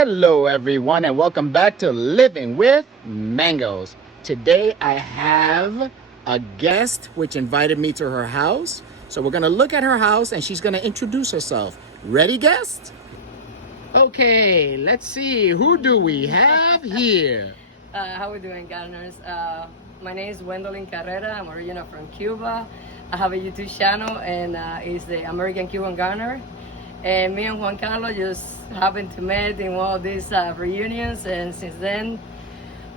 Hello everyone and welcome back to Living with Mangoes. Today I have a guest which invited me to her house. So we're going to look at her house and she's going to introduce herself. Ready, guest? Okay, let's see. Who do we have here? How we doing, gardeners? My name is Gwendolyn Carrera. I'm originally from Cuba. I have a YouTube channel and it's the American Cuban Gardener. And me and Juan Carlos just happened to meet in one of these reunions, and since then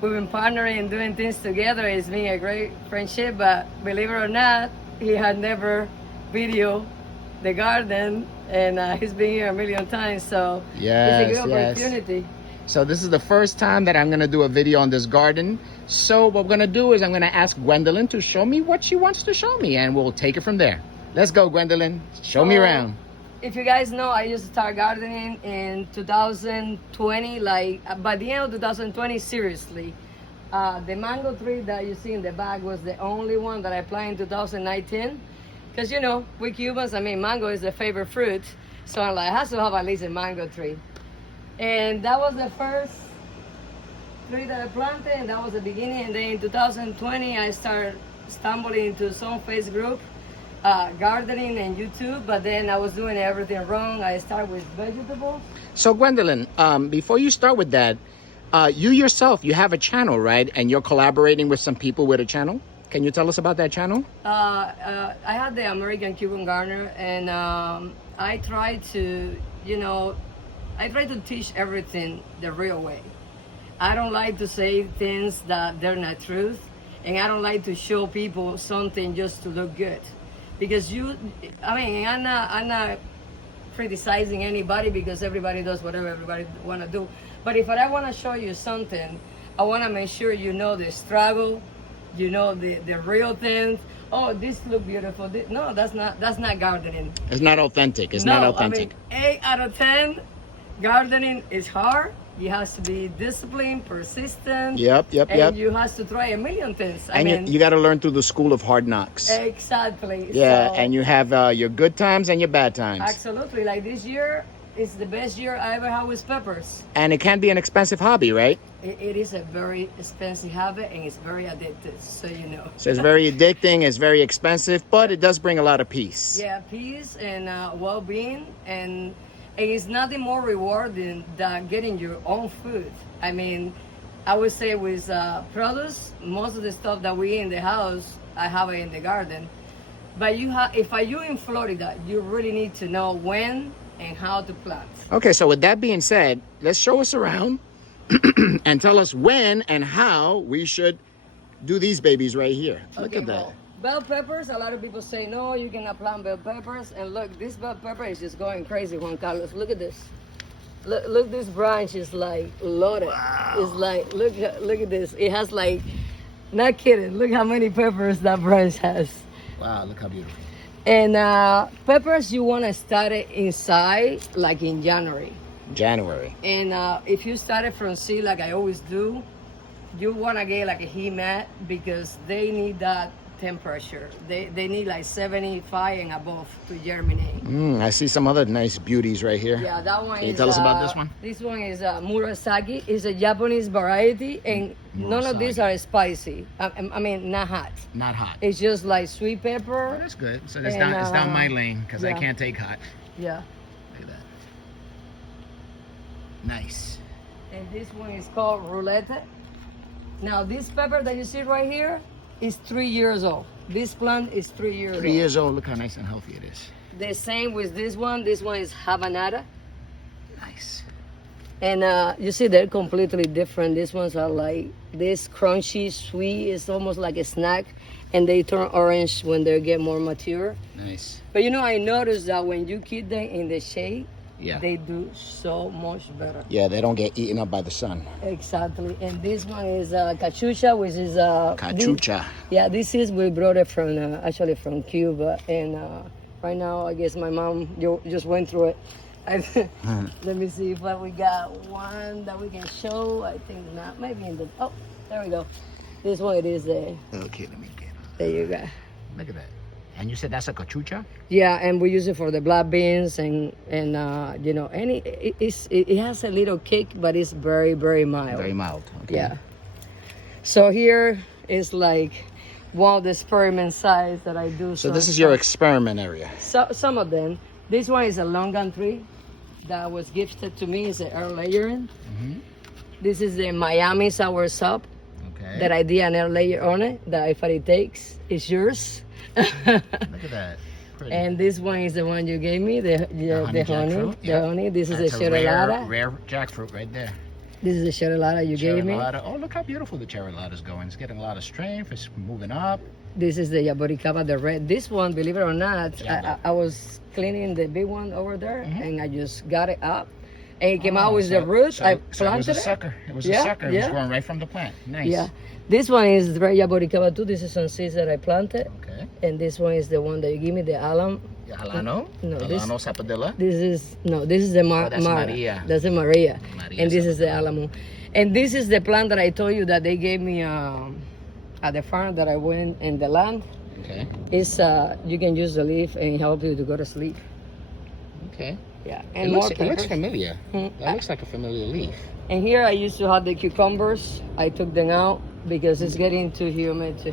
we've been partnering and doing things together. It's been a great friendship, but believe it or not, he had never videoed the garden, and he's been here a million times, so it's a good opportunity. So this is the first time that I'm going to do a video on this garden. So what we're going to do is I'm going to ask Gwendolyn to show me what she wants to show me, and we'll take it from there. Let's go, Gwendolyn. Show me around. If you guys know, I used to start gardening in 2020, like by the end of 2020, seriously. The mango tree that you see in the back was the only one that I planted in 2019. Because, you know, we Cubans, I mean, mango is the favorite fruit. So I'm like, I have to have at least a mango tree. And that was the first tree that I planted, and that was the beginning. And then in 2020, I started stumbling into some face group. Gardening and YouTube, but then I was doing everything wrong. I started with vegetables. So Gwendolyn, before you start with that, you yourself, you have a channel, right? And you're collaborating with some people with a channel. Can you tell us about that channel? I had the American Cuban Gardener, and I try to, I try to teach everything the real way. I don't like to say things that they're not truth, and I don't like to show people something just to look good. Because I'm not criticizing anybody, because everybody does whatever everybody want to do. But if I want to show you something, I want to make sure you know the struggle, you know the real things. Oh, this look beautiful. No, that's not gardening. It's not authentic. It's not authentic. 8 out of 10, gardening is hard. You have to be disciplined, persistent. Yep. And you have to try a million things. You got to learn through the school of hard knocks. Exactly. Yeah, so, and you have your good times and your bad times. Absolutely. Like this year is the best year I ever had with peppers. And it can be an expensive hobby, right? It is a very expensive hobby, and it's very addictive, so you know. So it's very addicting, it's very expensive, but it does bring a lot of peace. Yeah, peace and well-being, and it's nothing more rewarding than getting your own food. I mean, I would say with produce, most of the stuff that we eat in the house, I have it in the garden. But if you're in Florida, you really need to know when and how to plant. Okay, so with that being said, let's show us around and tell us when and how we should do these babies right here. Look at that. Well, bell peppers, a lot of people say, no, you cannot plant bell peppers. And look, this bell pepper is just going crazy, Juan Carlos. Look at this. Look, this branch is like loaded. Wow. It's like, look at this. It has like, not kidding, look how many peppers that branch has. Wow, look how beautiful. And peppers, you want to start it inside, like in January. And if you start it from seed, like I always do, you want to get like a heat mat, because they need that temperature. They need like 75 and above to germinate. I see some other nice beauties right here. Yeah, that one. Can you tell us about this one? This one is Murasaki. It's a Japanese variety, and none of these are spicy. I mean, not hot. Not hot. It's just like sweet pepper. Oh, that's good. So it's down my lane, because I can't take hot. Yeah. Look at that. Nice. And this one is called Roulette. Now, this pepper that you see right here is 3 years old. This plant is 3 years old. 3 years old. Look how nice and healthy it is. The same with this one. This one is Habanada. Nice. And you see, they're completely different. These ones are like this crunchy, sweet. It's almost like a snack. And they turn orange when they get more mature. Nice. But you know, I noticed that when you keep them in the shade, yeah, they do so much better. Yeah, they don't get eaten up by the sun. Exactly. And this one is cachucha, which is cachucha. This is, we brought it from actually from Cuba, and right now I guess my mom just went through it. Let me see if we got one that we can show. I think not. Maybe in the there we go. This one it is there. Okay, let me get it. There you go. Look at that. And you said that's a cachucha? Yeah, and we use it for the black beans and you know, it has a little kick, but it's very, very mild. Very mild. Okay. Yeah. So here is like one of the experiment sites that I do. So this is your experiment area. So some of them. This one is a longan tree that was gifted to me. It's an air layering. This is the Miami sour sop that I did an air layer on it. That if it takes, it's yours. Look at that. Pretty. And this one is the one you gave me, the honey. Yeah. The honey. This That's is a cherylata. rare jackfruit right there. This is the cherylata you gave me. Oh, look how beautiful the cherylata is going. It's getting a lot of strength. It's moving up. This is the yaboricaba, the red. This one, believe it or not, I was cleaning the big one over there, and I just got it up. And it came out with the roots. I planted it was a sucker. It was a sucker. It was growing right from the plant. Nice. Yeah. This one is red yaboricaba too. This is some seeds that I planted. Okay. And this one is the one that you give me, the alum. Alano? No, Alano sapodilla? This is the that's Maria. That's the Maria. Maria And this is the alamo. And this is the plant that I told you that they gave me at the farm that I went in the land. Okay. It's you can use the leaf and help you to go to sleep. Okay. Yeah. It And looks familiar. That looks like a familiar leaf. And here I used to have the cucumbers. I took them out because it's getting too humid to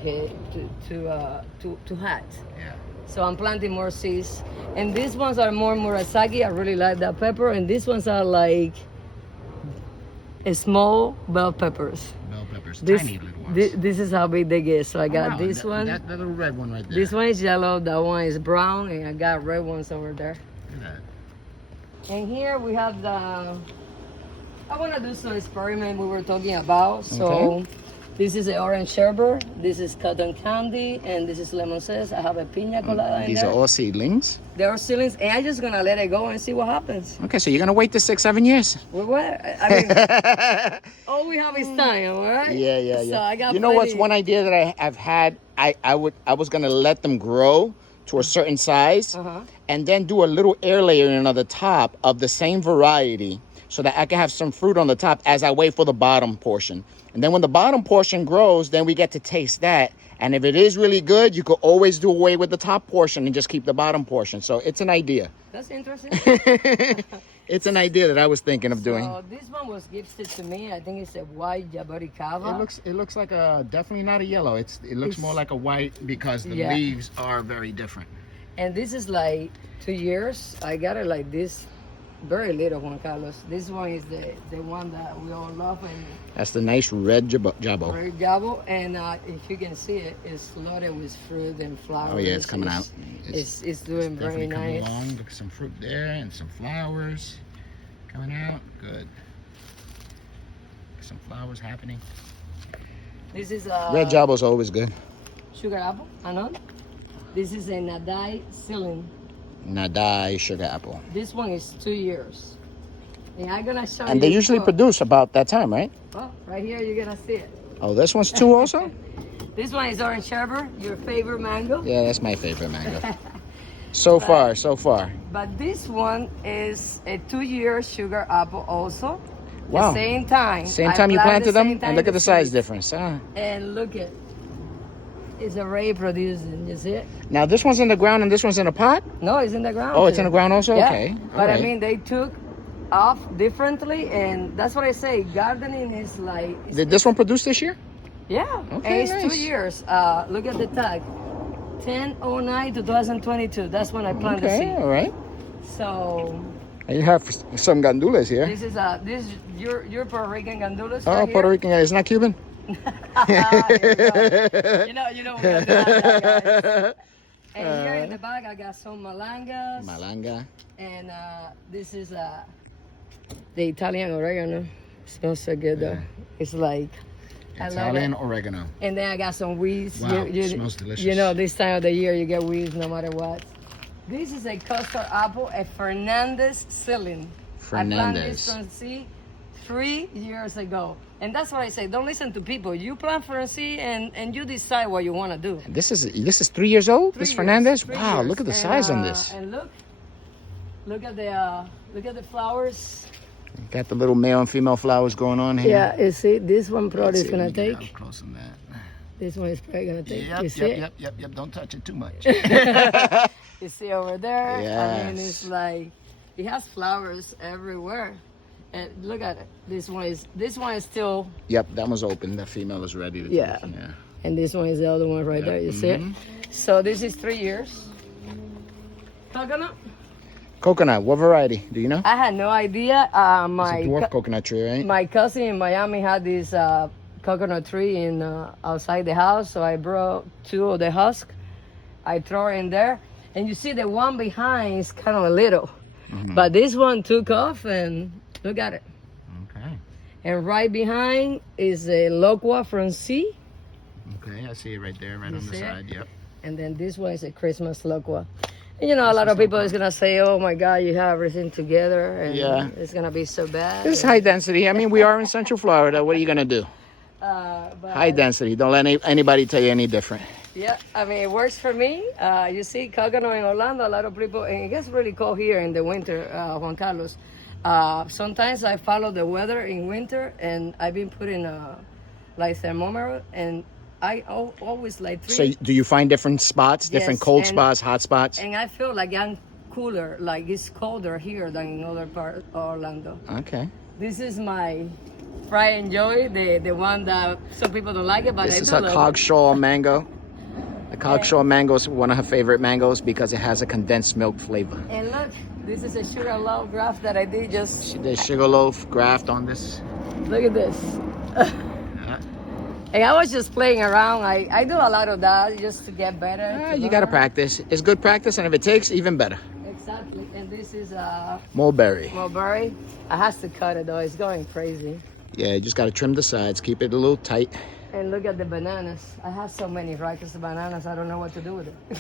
hat. Yeah. So I'm planting more seeds. And these ones are more murasaki. I really like that pepper. And these ones are like small bell peppers. Bell peppers, This, tiny little ones. this is how big they get. So I got this one. That little red one right there. This one is yellow. That one is brown. And I got red ones over there. Look at that. And here we have the... I want to do some experiment we were talking about. So this is the orange sherbet. This is cotton candy. And this is lemon zest. I have a pina colada in These there. are all seedlings. They are ceilings. And I'm just going to let it go and see what happens. Okay, so you're going to wait the 6-7 years? Well, what? I mean, all we have is time, all right? Yeah. So I got you know what's plenty. one idea that I've had? I was going to let them grow to a certain size and then do a little air layering on the top of the same variety so that I can have some fruit on the top as I wait for the bottom portion. And then when the bottom portion grows, then we get to taste that. And if it is really good, you could always do away with the top portion and just keep the bottom portion. So it's an idea. That's interesting. It's an idea that I was thinking of doing. So this one was gifted to me. I think it's a white yaboricaba. It looks like a definitely not a yellow. It looks more like a white because the leaves are very different. And this is like 2 years. I got it like this. Very little, Juan Carlos. This one is the one that we all love. And That's the nice red jabo. very jabo. And if you can see it, it's loaded with fruit and flowers. Oh yeah, it's coming out. It's doing very nice. Coming along. Look at some fruit there and some flowers coming out. Good. Some flowers happening. This is Red jabo's always good. sugar apple. Anon. This is a Nadai ceiling. Nadai sugar apple. This one is 2 years. And I'm gonna show you. And they usually produce about that time, right? Oh, right here you're gonna see it. Oh, this one's 2 also? This one is orange sherbet, your favorite mango. Yeah, that's my favorite mango. So far. But this one is a 2-year sugar apple also. Wow. The same time. Same time you planted them? Same time And look at the size seeds. difference. And look at, it's already producing, you see it? Now this one's in the ground and this one's in a pot? No, it's in the ground. Oh, it's too. in the ground also? Yeah. Okay. But Alright. I mean, they took off differently, and that's what I say. Gardening is like... Did this one produce this year? Yeah. Okay, and it's nice. 2 years. Look at the tag. 10/09 to 2022. That's when I planted the Okay, seed. all right. So And you have some gandules here. this is your Puerto Rican gandulas. Oh, right Puerto here. Rican. It's not Cuban? you know we got that, guys. And here in the back I got some malangas. Malanga. And this is the Italian oregano. It smells so good though. It's like I love Italian it. oregano. And then I got some weeds. Wow, it smells delicious. You know, this time of the year you get weeds no matter what. This is a custard apple, a Fernandez ceiling. I planted this from seed 3 years ago. And that's what I say. Don't listen to people. You plant from seed and you decide what you want to do. This is 3 years old. 3 This years, Fernandez. 3 Wow, years. look at the And, size on this. And look at the flowers. Got the little male and female flowers going on here. Yeah, you see, this one probably is gonna Let me get take. up close on that. This one is probably gonna take. Yep, You see it? yep. Don't touch it too much. You see over there? I mean, Yes. it's like it has flowers everywhere. And look at it. This one is still. Yep, that one's open. The female is ready to Yeah. take. Yeah. And this one is the other one right there. You see it? So this is 3 years. Coconut. Coconut, what variety? Do you know? I had no idea. It's a dwarf coconut tree, right? My cousin in Miami had this coconut tree in outside the house, so I brought 2 of the husk. I throw it in there, and you see the one behind is kind of little, but this one took off, and look at it. Okay. And right behind is a loqua from C, Okay, I see it right there, right You on the see it? side. Yep. and then this one is a Christmas loqua. And you know, a lot of people is gonna say, "Oh my God, you have everything together," and Yeah. it's gonna be so bad. It's high density. I mean, we are in Central Florida. What are you gonna do? But High density. Don't let anybody tell you any different. yeah, I mean, it works for me. You see, coconut in Orlando, a lot of people, and it gets really cold here in the winter, Juan Carlos. Sometimes I follow the weather in winter, and I've been putting like thermometer, and I always like 3. So, do you find different spots, different Yes, cold and- spots, hot spots? And I feel like I'm cooler, like it's colder here than in other parts of Orlando. Okay. This is my pride and joy, the one that some people don't like it, but This I is do a love it. cogshaw mango. The cogshaw mango is one of her favorite mangoes because it has a condensed milk flavor. And look, this is a sugar loaf graft that I did just, She did sugarloaf graft on this. look at this. And I was just playing around. I do a lot of that just to get better. You gotta practice. It's good practice, and if it takes, even better. Exactly. And this is Mulberry. mulberry. I have to cut it though. It's going crazy. Yeah, you just gotta trim the sides, keep it a little tight. And look at the bananas. I have so many racks of bananas. I don't know what to do with it.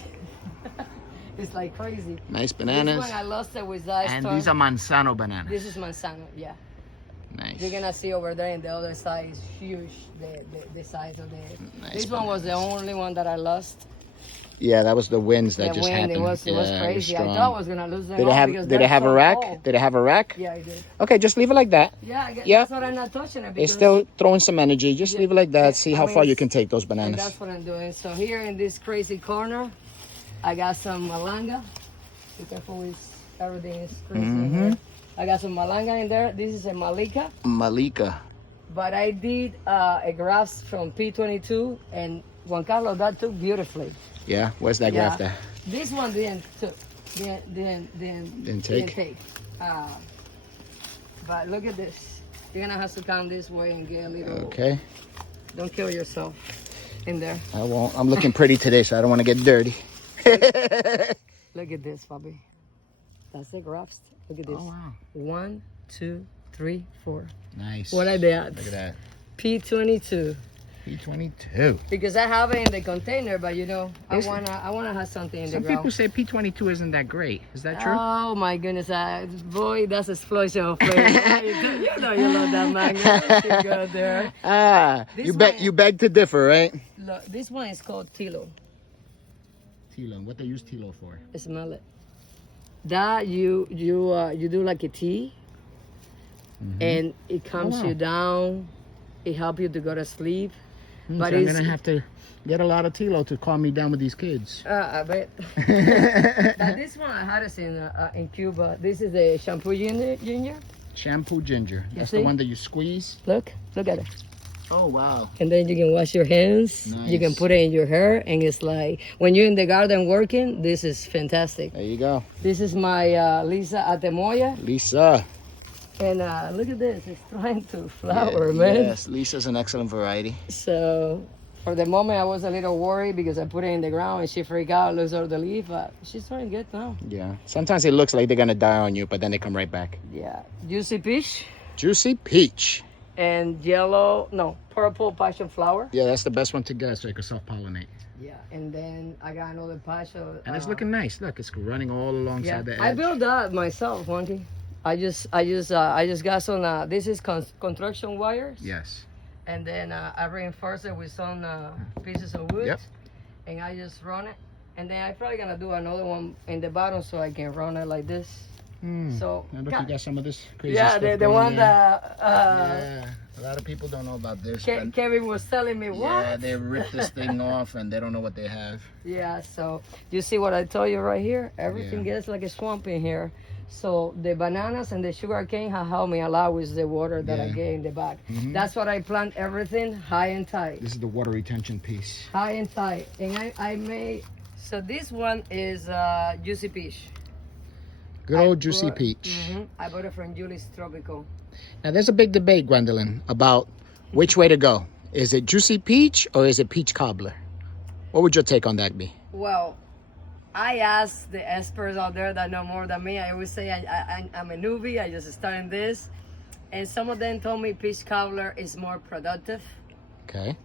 It's like crazy. Nice This bananas. one I lost it with that And storm. these are manzano bananas. This is manzano. Yeah. Nice. You're gonna see over there in the other side is huge. The size of the. Nice This one was the only one that I lost. Yeah, that was the winds that The just wind, happened. it was Yeah, crazy. I strong. thought I was gonna lose them Did it all have? because Did it they're have a so rack? cold. Did it have a rack? Yeah, I did. Okay, just leave it like that. Yeah, I guess Yeah. that's what I'm not touching it. Because It's still throwing some energy. Just leave it like that. See I how mean, far you can take those And bananas. that's what I'm doing. So here in this crazy corner, I got some malanga. Be careful with everything is crazy in here. I got some malanga in there. This is a malika. Malika. But I did a graft from P22, and Juan Carlos, that took beautifully. Yeah, where's that Yeah. graft at? This one didn't take? But look at this. You're gonna have to come this way and get a little. Okay, Don't kill yourself in there. I won't. I'm looking pretty today, so I don't want to get dirty. Look at this, Bobby. That's the grafts. Look at this. Oh wow, 1, 2, 3, 4. nice. What are they at? Look at that. P22. P22. Because I have it in the container, but you know, I Yes. wanna have something in Some the ground. people say P22 isn't that great. Is that true? Oh my goodness, boy, that's explosion of flavor. You know you love that mango. You go there. This You one- you beg to differ, right? Look, this one is called tilo. Tilo. What they use tilo for? Smell it. That you do like a tea, and it calms wow. you down. It helps you to go to sleep. But So I'm it's, gonna have to get a lot of tilo to calm me down with these kids. I bet. Now, this one I had it in Cuba. This is a shampoo ginger. Shampoo ginger. You That's see? the one that you squeeze. Look at it. Oh wow. And then you can wash your hands. You can Nice. put it in your hair, and it's like when you're in the garden working. This is fantastic. There you go, This is my Lisa Atemoya, Lisa. and look at this. It's trying to flower, man. Yes, Lisa's an excellent variety. So for the moment, I was a little worried because I put it in the ground and she freaked out, lose all the leaf, but she's doing good now. Yeah. Sometimes it looks like they're gonna die on you, but then they come right back. Yeah, juicy peach Juicy peach. and purple passion flower. Yeah, that's the best one to get so it can self-pollinate. Yeah, and then I got another patch of. And it's looking nice. Look, it's running all alongside Yeah, the edge. I built that myself, Juanqui. I just got some. This is construction wires. Yes. And then I reinforce it with some pieces of wood. Yep. And I just run it. And then I'm probably gonna do another one in the bottom so I can run it like this. So And look, you got some of this crazy yeah, stuff the going one there. that Yeah, a lot of people don't know about this. but Kevin was telling me. What? yeah, they ripped this thing off and they don't know what they have. Yeah, so you see what I told you right here? Everything Yeah. gets like a swamp in here. So the bananas and the sugar cane have helped me a lot with the water that I Yeah. get in the back. Mhm. That's what I plant everything high and tight. This is the water retention piece. High and tight. And I made, so this one is Juicy Peach. Good old juicy peach. I bought it from Julie's Tropical. Now, there's a big debate, Gwendolyn, about which way to go. Is it juicy peach or is it peach cobbler? What would your take on that be? Well, I asked the experts out there that know more than me. I always say I'm a newbie. I just started this. And some of them told me peach cobbler is more productive. Okay.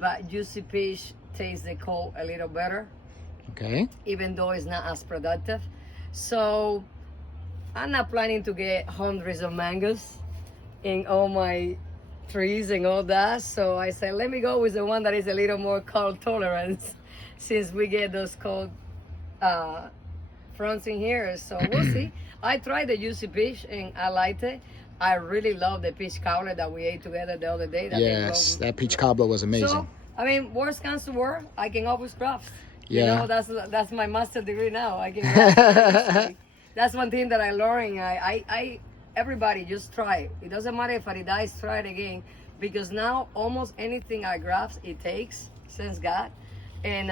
But juicy peach tastes the cold a little better, Okay. even though it's not as productive. So I'm not planning to get hundreds of mangoes in all my trees and all that. So I said, let me go with the one that is a little more cold tolerance, since we get those cold fronts in here. So we'll see. I tried the juicy peach and I liked it. I really love the peach cobbler that we ate together the other day. Yes, that peach cobbler was amazing. So, I mean, worst comes to worst, I can always craft. Yeah. You know, that's my master degree now. I can craft. That's one thing that I learned. Everybody just try it. It doesn't matter if it dies, try it again. Because now almost anything I grasp, it takes, since God. And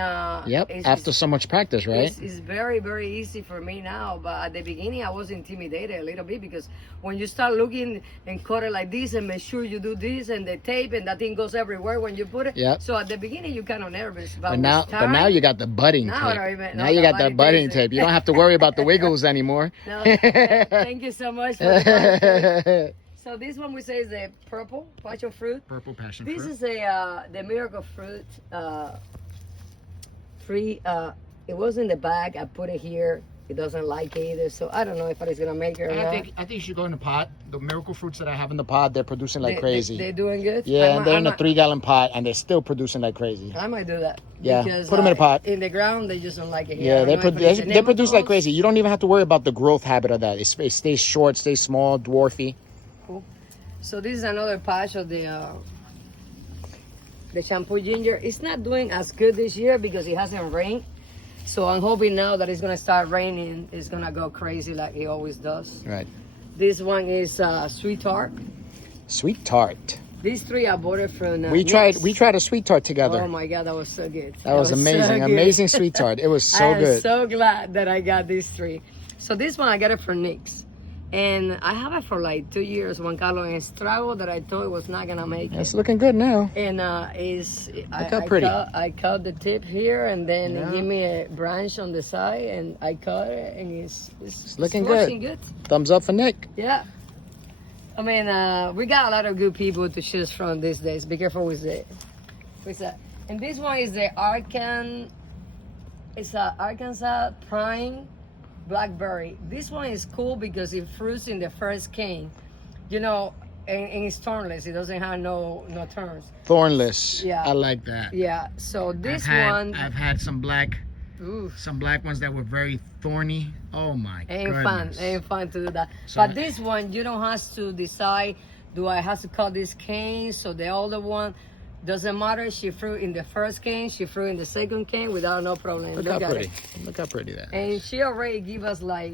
Yep, after so much practice, right? It's very, very easy for me now. But at the beginning, I was intimidated a little bit, because when you start looking and cut it like this and make sure you do this and the tape and that thing goes everywhere when you put it. Yep. So at the beginning, you're kind of nervous. But But now you got the budding Now I don't tape. even- Now no, you the got that budding budding tape. tape. You don't have to worry about the wiggles anymore. No, thank you so much for the tape. So this one we say is the purple passion fruit. Purple passion This fruit. is the miracle fruit. Free. It was in the bag. I put it here. It doesn't like it either. So I don't know if it's gonna make it or not. I think you should go in the pot. The miracle fruits that I have in the pod, they're producing like crazy. They're doing good. Yeah, and they're in a 3-gallon pot, and they're still producing like crazy. I might do that. Yeah, Because, put 'em in a pot. In the ground, they just don't like it here. Yeah, I don't know if it's the they produce like nematodes. crazy. You don't even have to worry about the growth habit of that. It stays short, stays small, dwarfy. Cool. So this is another patch of the shampoo ginger. It's not doing as good this year because it hasn't rained. So I'm hoping now that it's gonna start raining, it's gonna go crazy like it always does. Right. This one is sweet tart. Sweet tart. These three I bought it from. We tried a sweet tart together. Oh my god, that was so good. That was amazing. so good. Amazing sweet tart. It was so I am good. so glad that I got these three. So this one I got it from NYX. And I have it for like 2 years, Juan Carlos, and struggle that I thought it was not gonna make it. It's looking good now. And how pretty. I cut the tip here, and then Yeah. it give me a branch on the side, and I cut it, and it's looking working good. Thumbs up for Nick. Yeah. I mean, we got a lot of good people to choose from these days. Be careful with that. And this one is the it's a Arkansas Prime Blackberry. This one is cool because it fruits in the first cane, you know, and it's thornless. It doesn't have no thorns. Thornless. Yeah. I like that. Yeah. So this I've one, had some black ooh, ones that were very thorny. Oh my goodness. ain't fun to do that. So- But this one, you don't have to decide, do I have to cut this cane? So the older one, doesn't matter. She fruit in the first cane, she fruit in the second cane without no problem. Look how at pretty. it. Look how pretty that is. And she already give us like,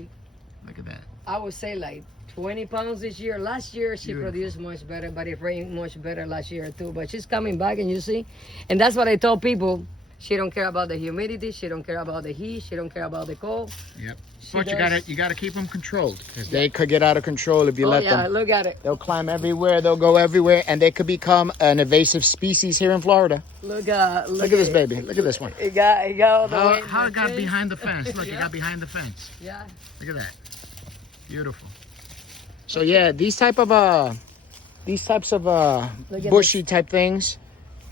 Look at that. I would say like 20 pounds this year. Last year she Beautiful. produced much better, but it rained much better last year too. But she's coming back, and you see, and that's what I told people. She don't care about the humidity. She don't care about the heat. She don't care about the cold. Yep. She But does. you gotta keep them controlled, because they could get out of control if you let them. Look at it. They'll climb everywhere. They'll go everywhere, and they could become an invasive species here in Florida. Look Look at this baby. Look at this one. It got all the way. How it got in. behind the fence. Look, it Yeah. got behind the fence. Yeah. Look at that. Beautiful. So yeah, these types of at bushy type things.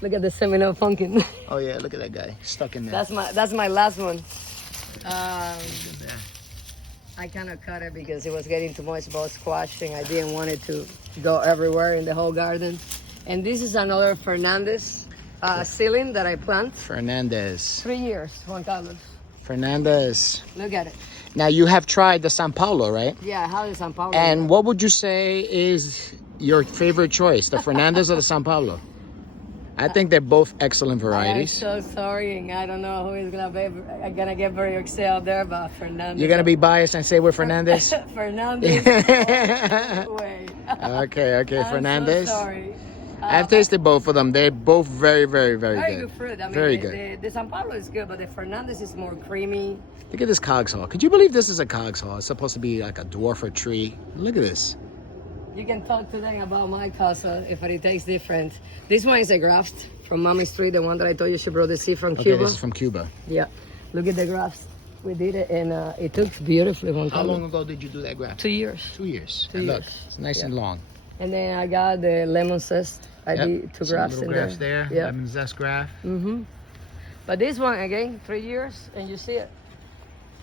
Look at the Seminole pumpkin. Oh yeah, look at that guy stuck in there. That's my last one. Look at that. I kind of cut it because it was getting too much ball squash, and I didn't want it to go everywhere in the whole garden. And this is another Fernandez ceiling that I plant. Fernandez. 3 years, Juan Carlos. Fernandez. Look at it. Now you have tried the San Paulo, right? Yeah, how is San Paulo? And what would you say is your favorite choice, the Fernandez or the San Paulo? I think they're both excellent I'm varieties. so sorry, and I don't know who is gonna get very excited out there, but Fernandez. You're gonna be biased and say we're Fernandez? Fernandez. Way. Okay, I'm Fernandez. So sorry. I've tasted both of them. They're both very, very, very Very good. good fruit. I mean, Very the, good. The San Paulo is good, but the Fernandez is more creamy. Look at this cogs haw. Could you believe this is a cogs haw? It's supposed to be like a dwarfer tree. Look at this. You can talk to them about my casa if it tastes different. This one is a graft from Mommy's tree, the one that I told you she brought the seed from Cuba. Okay, this is from Cuba. Yeah. Look at the grafts. We did it, and it took beautifully. How long ago did you do that graft? 2 years. 2 years. 2 And look, years. it's nice and long. And then I got the lemon zest. I did two Some grafts little in grafts there. there. Yeah. Lemon zest graft. But this one again, 3 years, and you see it.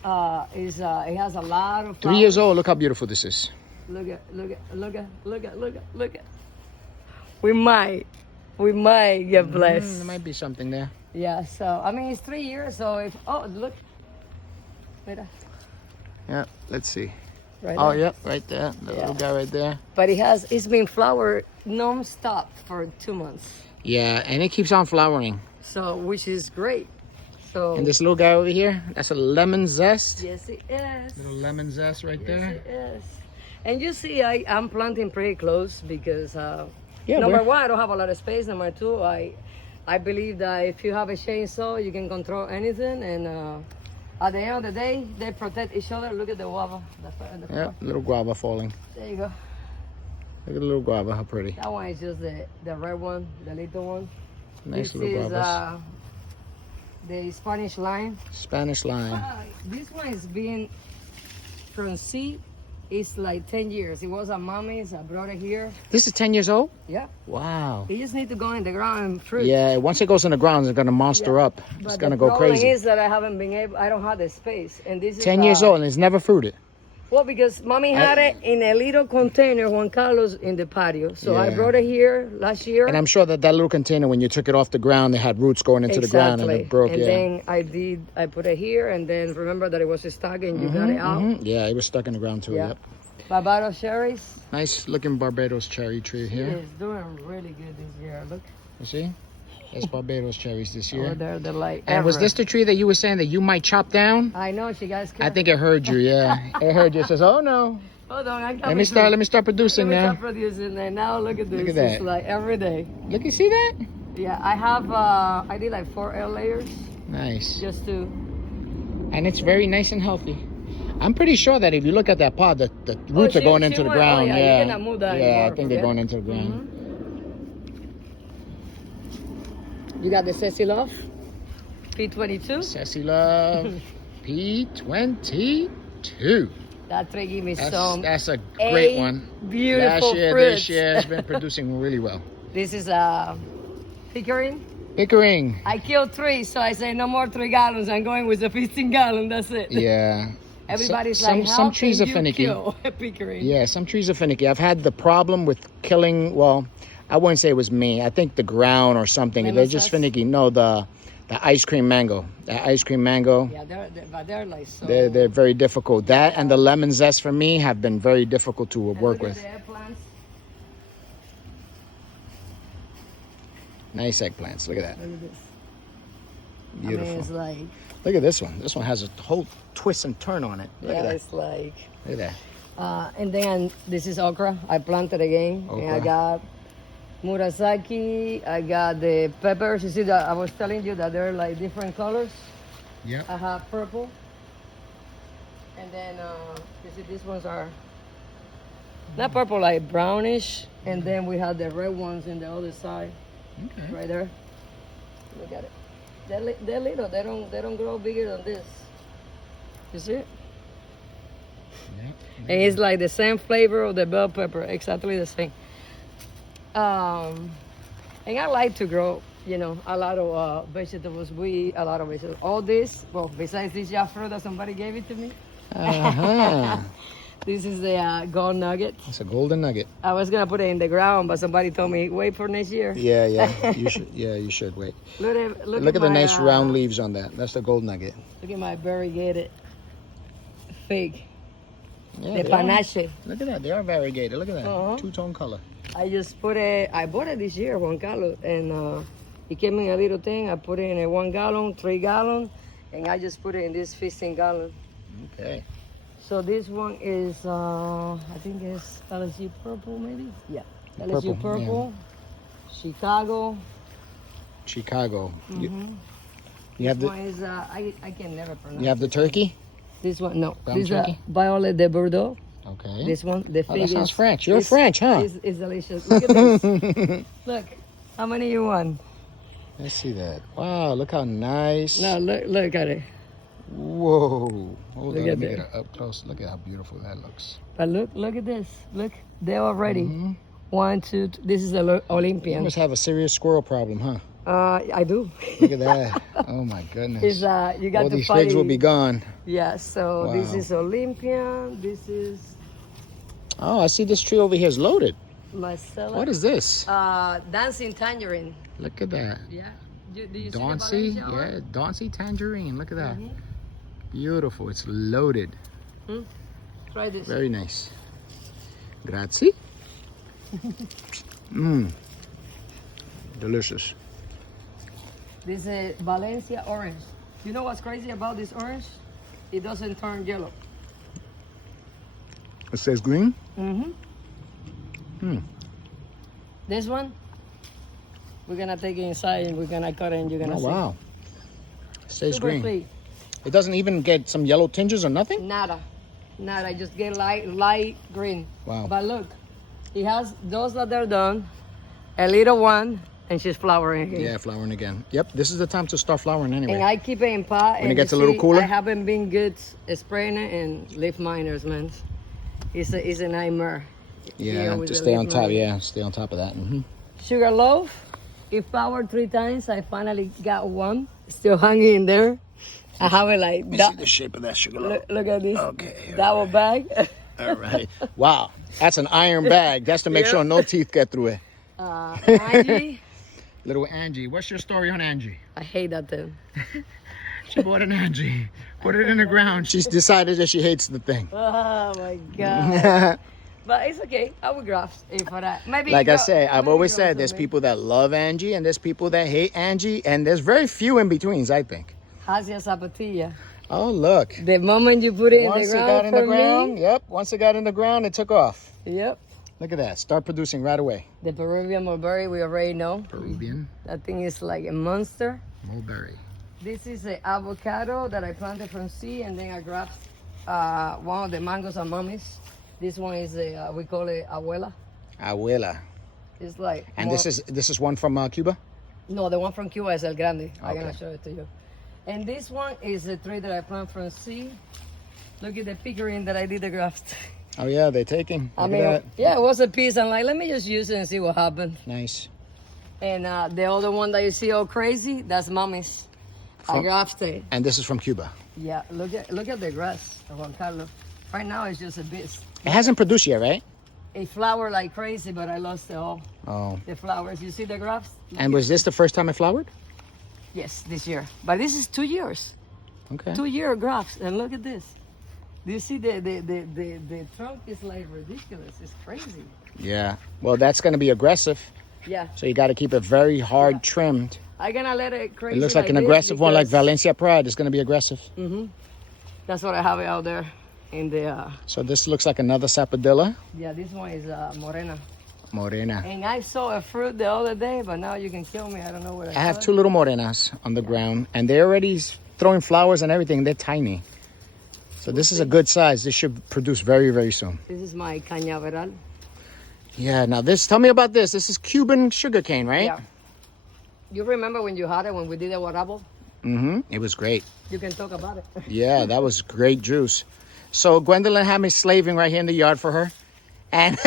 It has a lot of 3 years flowers. old. Look how beautiful this is. Look at. We might get blessed. There might be something there. Yeah. So I mean, it's 3 years. So if look, mira, Yeah, let's see. right Oh, there. yep, right there. The little guy right there. But it's been flowered non-stop for 2 months. Yeah, and it keeps on flowering. So which is great. So And this little guy over here, that's a lemon zest. yes, it is. Little lemon zest right there. Yes, it is. And you see, I'm planting pretty close because Yeah, number we're- one, I don't have a lot of space. Number two, I believe that if you have a chainsaw, you can control anything. And at the end of the day, they protect each other. Look at the guava. Yeah, little guava falling. There you go. Look at the little guava, how pretty. That one is just the red one, the little one. Nice This little is guavas. the Spanish lime. Spanish lime. This one is being from seed. It's like 10 years. It was a mommy's. I brought it here. This is 10 years old? Yeah. Wow. You just need to go in the ground and fruit. Yeah, once it goes in the ground, it's gonna monster up. It's But gonna the go problem crazy. is that I don't have the space. And this is 10 years old and it's never fruited. Well, because mommy had it in a little container, Juan Carlos, in the patio. So I Yeah. brought it here last year. And I'm sure that little container, when you took it off the ground, it had roots going into the ground and it broke. And Yeah. then I put it here, and then remember that it was stuck, and you got it out. Yeah, it was stuck in the ground too. Yeah. Yep. Barbados cherries. Nice looking Barbados cherry tree here. It's doing really good this year. Look You see? That's Barbados cherries this year. over there, the light. And was this the tree that you were saying that you might chop down? I know, you guys. I think it heard you. Yeah, it heard you. It says, "Oh no, Hold on, I let me start producing Let me now." start producing. And now look at this. Look at that. It's like every day. Look, you see that? Yeah, I have. I did like 4 L layers Nice, just to. and it's very nice and healthy. I'm pretty sure that if you look at that pod, the roots are she- going she into the went- oh, ground. yeah, you Yeah, cannot move that yeah, I anymore, think they're forget. going into the ground. You got the Ceci Love, P22. Sassy Love, P22. That tree give me some. That's a great one. Beautiful Last year, fruits. this year, it's been producing really well. This is pickering. Pickering. I killed 3, so I say no more 3 gallons. I'm going with the 15 gallon. That's it. Yeah. Everybody's some, like, how some trees can are you finicky. kill a pickering? Yeah, some trees are finicky. I've had the problem with killing. Well, I wouldn't say it was me. I think the ground or something. They're just Nemesis? finicky. No, the ice cream mango. The ice cream mango. Yeah, they're like so. They're very difficult. That and the lemon zest for me have been very difficult to And work look at with. the eggplants. Nice eggplants. Look at that. Look at this. Beautiful. I mean, it's like, Look at this one. This one has a whole twist and turn on it. Look yeah, at that. it's like. Look at that. And then this is okra. I planted again. And I Okra. got murasaki. I got the peppers. You see that I was telling you that they're like different colors. Yep. I have purple. And then you see these ones are not purple, like brownish. And then we have the red ones in the other side, Okay. right there. Look at it. They're little. They don't grow bigger than this. You see it? Yep. And it's like the same flavor of the bell pepper, exactly the same. And I like to grow, a lot of vegetables. We eat a lot of vegetables. All this, well, besides this jaffrut that somebody gave it to me. Uh-huh. This is the gold nugget. It's a golden nugget. I was gonna put it in the ground, but somebody told me wait for next year. Yeah, yeah. You should. Yeah, you should wait. Look at the nice round leaves on that. That's the gold nugget. Look at my variegated fig. Yeah, The panache. Look at that. They are variegated. Look at that. Uh-huh. Two-tone color. I just put it. I bought it this year, Juan Carlos, and he gave me a little thing. I put it in a 1 gallon, 3 gallon, and I just put it in this 15 gallon. Okay. So this one is, I think it's LSU purple, maybe. Yeah, LSU purple. Yeah. Chicago. Chicago. Mm-hmm. You have This the. one is I can never pronounce. You have the turkey. This one, no. Brown This is turkey? Violet de Bordeaux. Okay. This one, the Oh, fig that sounds is French. You're French, huh? It's delicious. Look at this. Look, how many you want? Let's see that. Wow, look how nice. No, look at it. Whoa. Hold Look on, at let me that. get it up close. Look at how beautiful that looks. But look at this. Look, they're already. Mhm. 1, 2. This is the You Olympian. must have a serious squirrel problem, huh? I do. Look at that. Oh my goodness. Is you got All to these fight. figs will be gone. Yeah. So this Wow. is Olympian. This is Oh, I see this tree over here is loaded. Marcella. What is this? Dancing tangerine. Look at that. Yeah. Do you see the Dauncey, Valencia one? yeah, Dauncey tangerine. Look at that. Mhm. Beautiful. It's loaded. Try this. Very nice. Grazie. Mmm. Delicious. This is Valencia orange. You know what's crazy about this orange? It doesn't turn yellow. It says green. Mm-hmm. Hmm. This one, we're gonna take it inside and we're gonna cut it and you're gonna Oh see. wow. It says Super green. sweet. It doesn't even get some yellow tinges or nothing. Nada. I just get light green. Wow. But look, it has those that are done, a little one, and she's flowering again. Yeah, flowering again. Yep. This is the time to start flowering anyway. And I keep it in pot. When and it gets you a little see, cooler? I haven't been good spraying it and leaf miners, man. It's a nightmare. Yeah, Here with to the stay on leaf top. miner. Yeah, stay on top of that. Mm-hmm. Sugar loaf. It flowered 3 times. I finally got one. Still hanging in there. I have it like Let me that. see the shape of that sugar Look at this. Okay. Double bag. All right. Wow. That's an iron bag. That's to make sure no teeth get through it. Angie. Little Angie. What's your story on Angie? I hate that thing. She bought an Angie. Put it in the ground. She's decided that she hates the thing. Oh my god. But it's okay. I will graft if for that. Maybe Like I grow- say, I've maybe always grow said there's something. people that love Angie and there's people that hate Angie, and there's very few in betweens, I think. Hacia zapatilla. Oh, look. The moment you put it Once in it the got ground in the for ground, me. yep. Once it got in the ground, it took off. Yep. Look at that. Start producing right away. The Peruvian mulberry we already know. Peruvian That thing is like a monster. mulberry. This is the avocado that I planted from seed, and then I grabbed one of the mangoes and mummies. This one is we call it abuela. Abuela. It's like And more- this is one from Cuba? no, the one from Cuba is El Grande. I'm gonna Okay. show it to you. And this one is a tree that I planted from seed. Look at the pickering that I did the graft. Oh, yeah, they're taking. I Look mean, at that. yeah, it was a piece. I'm like, let me just use it and see what happens. Nice. And the other one that you see all crazy, that's mommy's. I From- grafted it. And this is from Cuba. Yeah, look at the grass, Juan Carlos. Right now it's just a bit. It hasn't produced yet, right? It flowered like crazy, but I lost it all. Oh. The flowers. You see the grafts? And was this the first time it flowered? Yes, this year. But this is 2 years. Okay. 2-year grafts. And look at this. Do you see the trunk is like ridiculous. It's crazy. Yeah. Well, that's going to be aggressive. Yeah. So you got to keep it very hard trimmed. I'm gonna let it crazy. It looks like an this aggressive one like because- Valencia Pride. It's going to be aggressive. That's what I have it out there in the. So this looks like another sapodilla. Yeah, this one is morena. Morena. And I saw a fruit the other day, but now you can kill me. I don't know what I have 2 little morenas on the ground, and they're already throwing flowers and everything. They're tiny. So this is a good size. This should produce very, very soon. This is my cañaveral. Yeah, now this, tell me about this. This is Cuban sugarcane, right? Yeah. You remember when you had it when we did the guarabo? Mm-hmm. It was great. You can talk about it. Yeah, that was great juice. So Gwendolyn had me slaving right here in the yard for her. And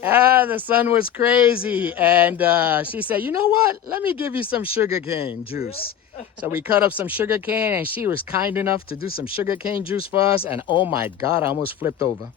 The sun was crazy. And she said, you know what? Let me give you some sugarcane juice. So we cut up some sugarcane, and she was kind enough to do some sugarcane juice for us. And oh my God, I almost flipped over.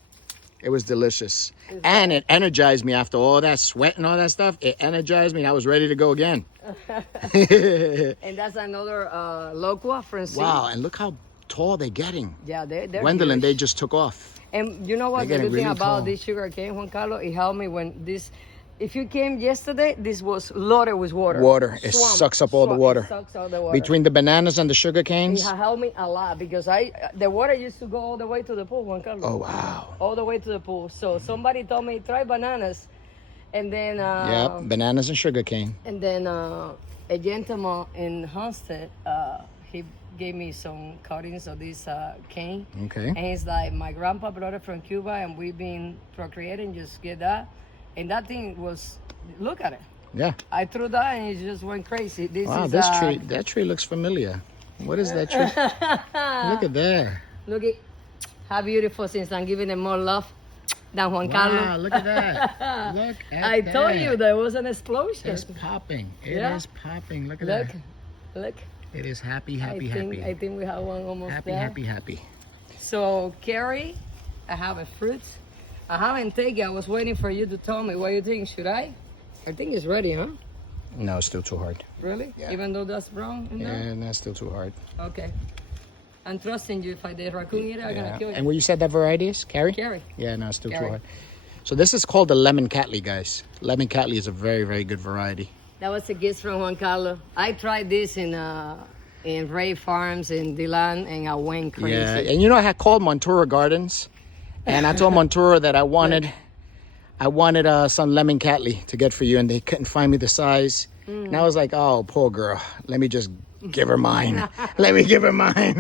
It was delicious. And it energized me after all that sweat and all that stuff. It energized me, and I was ready to go again. And that's another locua from sea. Wow, and look how tall they're getting. Yeah, they're Gwendolyn, huge. they just took off. And you know what? The They're good getting thing really about tall. this sugar cane, Juan Carlos, it helped me when this. If you came yesterday, this was loaded with water. Water. It Swamp. sucks up all the Swamp. water. It sucks all the water. Between the bananas and the sugar It canes. helped me a lot because the water used to go all the way to the pool, Juan Carlos. Oh, wow. All the way to the pool. So somebody told me try bananas, and then Yep, bananas and sugar cane. and then a gentleman in Homestead, he gave me some cuttings of this cane. Okay. And he's like, my grandpa brought it from Cuba, and we've been procreating. Just get that, and that thing was. Look at it. Yeah. I threw that, and it just went crazy. This Wow, is this tree, that tree looks familiar. What is that tree? Look at there. Look at how beautiful. Since I'm giving them more love than Juan Wow, Carlos. look at that. Look at I that. told you there was an explosion. It's popping. It is Yeah. popping. Look at Look, that. look. It is happy, happy, I happy. think we have one almost Happy, there. happy, happy. So, Carrie, I have a fruit. I haven't taken. I was waiting for you to tell me what you think. Should I? I think it's ready, huh? No, it's still too hard. Really? Yeah. Even though that's brown? in there? Yeah, that's still too hard. Okay. I'm trusting you. If I did raccoon eat it, I'm gonna kill you. And where you said that variety is? Carrie? Carrie. Yeah, no, it's still too Carrie. hard. So this is called the lemon catley, guys. Lemon catley is a very, very good variety. That was a gift from Juan Carlos. I tried this in Ray Farms in Dilan, and I went crazy. Yeah, and you know I had called Montura Gardens, and I told Montura that I wanted some lemon catley to get for you, and they couldn't find me the size. And I was like, oh, poor girl. Let me just give her mine. Let me give her mine.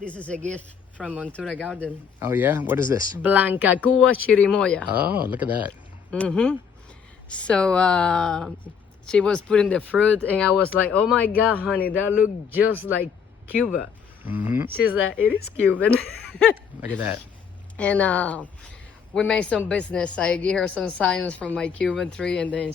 This is a gift from Montura Garden. Oh yeah, what is this? Blanca Cuba chirimoya. Oh, look at that. Mm-hmm. So she was putting the fruit, and I was like, oh my God, honey, that looked just like Cuba. Mm-hmm. She's like, it is Cuban. Look at that. And we made some business. I gave her some signs from my Cuban tree, and then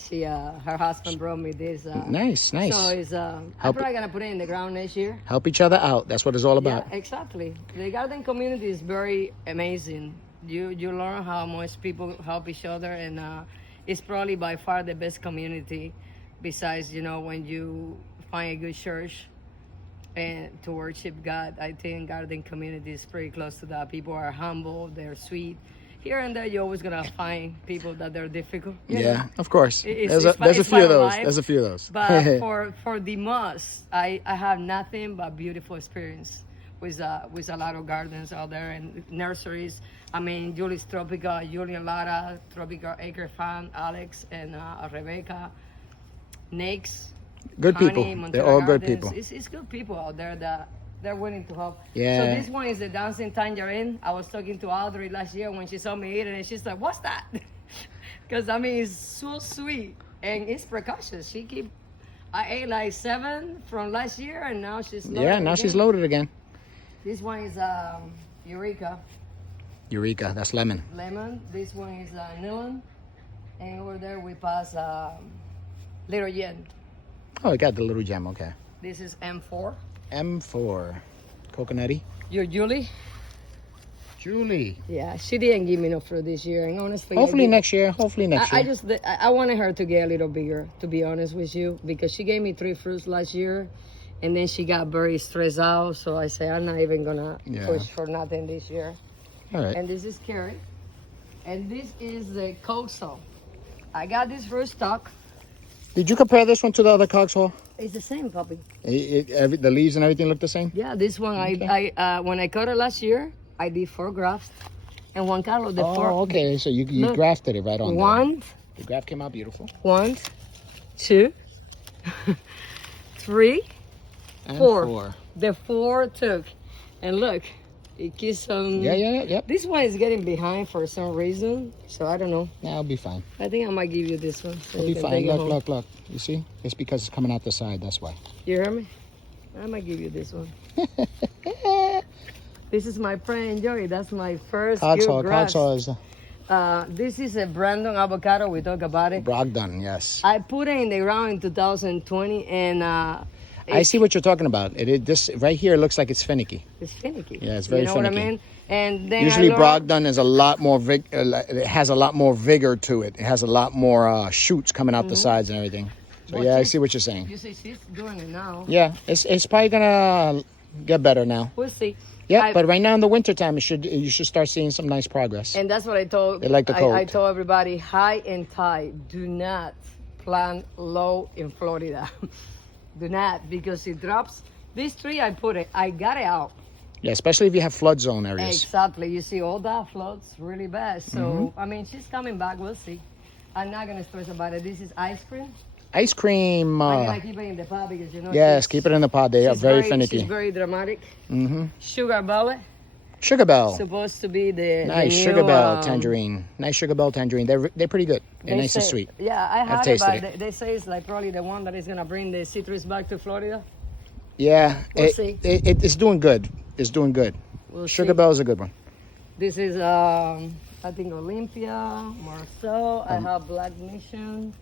her husband brought me this. Nice, nice. So it's, I'm probably gonna put it in the ground next year. Help each other out. That's what it's all about. Yeah, exactly. The garden community is very amazing. You learn how much people help each other, and it's probably by far the best community. Besides, when you find a good church and to worship God, I think garden community is pretty close to that. People are humble, they're sweet. Here and there, you're always gonna find people that they're difficult. Yeah, of course. It's There's a it's few part of those. life. There's a few of those. But for the most, I have nothing but beautiful experience with a lot of gardens out there and nurseries. I mean, Julie's Tropical, Julian Lara, Tropical Acre Farm, Alex, and Rebecca, Nake's. Good Honey, people. Monterey They're all good Gardens. people. It's good people out there that they're willing to help. Yeah. So this one is the dancing tangerine. I was talking to Audrey last year when she saw me eating, and she's like, "What's that?" Because I mean, it's so sweet and it's precocious. I ate like 7 from last year, and now she's loaded Yeah, now she's again. loaded again. This one is Eureka Eureka, that's lemon. lemon. This one is Nylon, and over there we pass Little Yen. Oh, I got the little gem, okay. This is M4. M4. Coconutty. Your Julie. Julie. Yeah, she didn't give me no fruit this year, and honestly, Hopefully next year. Hopefully next year. I wanted her to get a little bigger, to be honest with you, because she gave me 3 fruits last year, and then she got very stressed out. So I said, I'm not even gonna push for nothing this year. All right. And this is carrot, and this is the coxal. I got this fruit stock. Did you compare this one to the other Coxhall? It's the same puppy. The leaves and everything look the same? Yeah, this one Okay. I when I cut it last year, I did 4 grafts, and Juan Carlos the 4. Oh, okay. So you Look. grafted it right on there. 1, The graft came out beautiful. 1, 2, 3, And 4. The 4 took, and look, it keeps some. Yeah. This one is getting behind for some reason, so I don't know. Yeah, it'll be fine. I think I might give you this one. So It'll you be can fine. take it home. Look. You see? It's because it's coming out the side. That's why. You hear me? I might give you this one. This is my friend Joey. That's my first good Coxhall. grass. Coxhall is. This is a Brandon avocado. We talk about it. Brogdon, yes. I put it in the ground in 2020, and I see what you're talking about. This right here looks like it's finicky. it's finicky. Yeah, it's very you know finicky. what I mean? And then Usually I learned- Brogdon is a lot more it has a lot more vigor to it. It has a lot more shoots coming out the sides and everything. So Well, yeah, I she's- see what you're saying. You see, she's doing it now. Yeah, it's probably gonna get better now. We'll see. Yeah, but right now in the wintertime, you should start seeing some nice progress. And that's what I told. They like the cold. I told everybody, high and tide, do not plant low in Florida. Do not, because it drops. This tree, I got it out. Yeah, especially if you have flood zone areas. Exactly. You see, all that floods really bad. So, Mm-hmm. I mean, she's coming back. We'll see. I'm not going to stress about it. This is ice cream. Ice cream. I'm going to keep it in the pot because, you know. Yes, she's- keep it in the pod. They are she's very finicky. She's very dramatic. Mm-hmm. Sugar Belly. Sugar Bell. Supposed to be the Nice the Sugar new, Bell tangerine. Nice Sugar Bell tangerine. They're pretty good. They're they nice and say- sweet. Yeah, I I've had it, tasted but they say it's like probably the one that is gonna bring the citrus back to Florida. Yeah, We'll see. it's doing good. It's doing good. We'll Sugar see. Bell is a good one. This is I think Olympia, Marceau. I have Black Mission.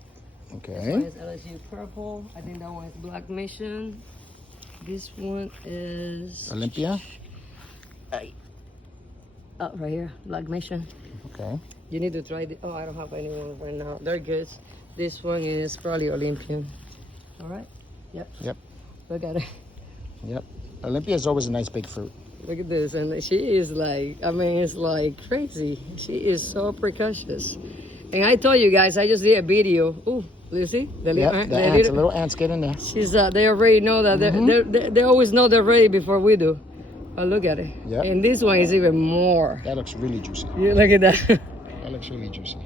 This Okay. one is LSU Purple. I think that one is Black Mission. This one is Olympia. oh, right here, Black Mission. Okay. You need to try it. Oh, I don't have anyone right now. They're good. This one is probably Olympian. All right. Yep. Yep. Look at it. Yep. Olympia is always a nice big fruit. Look at this, and she is like, I mean, it's like crazy. She is so precocious. And I told you guys, I just did a video. Ooh, you see? The Yep. ant- The ants, the little ants get in there. She's, they already know that they always know they're ready before we do. But look at it. Yep. And this one is even more. That looks really juicy. You look at that. That looks really juicy.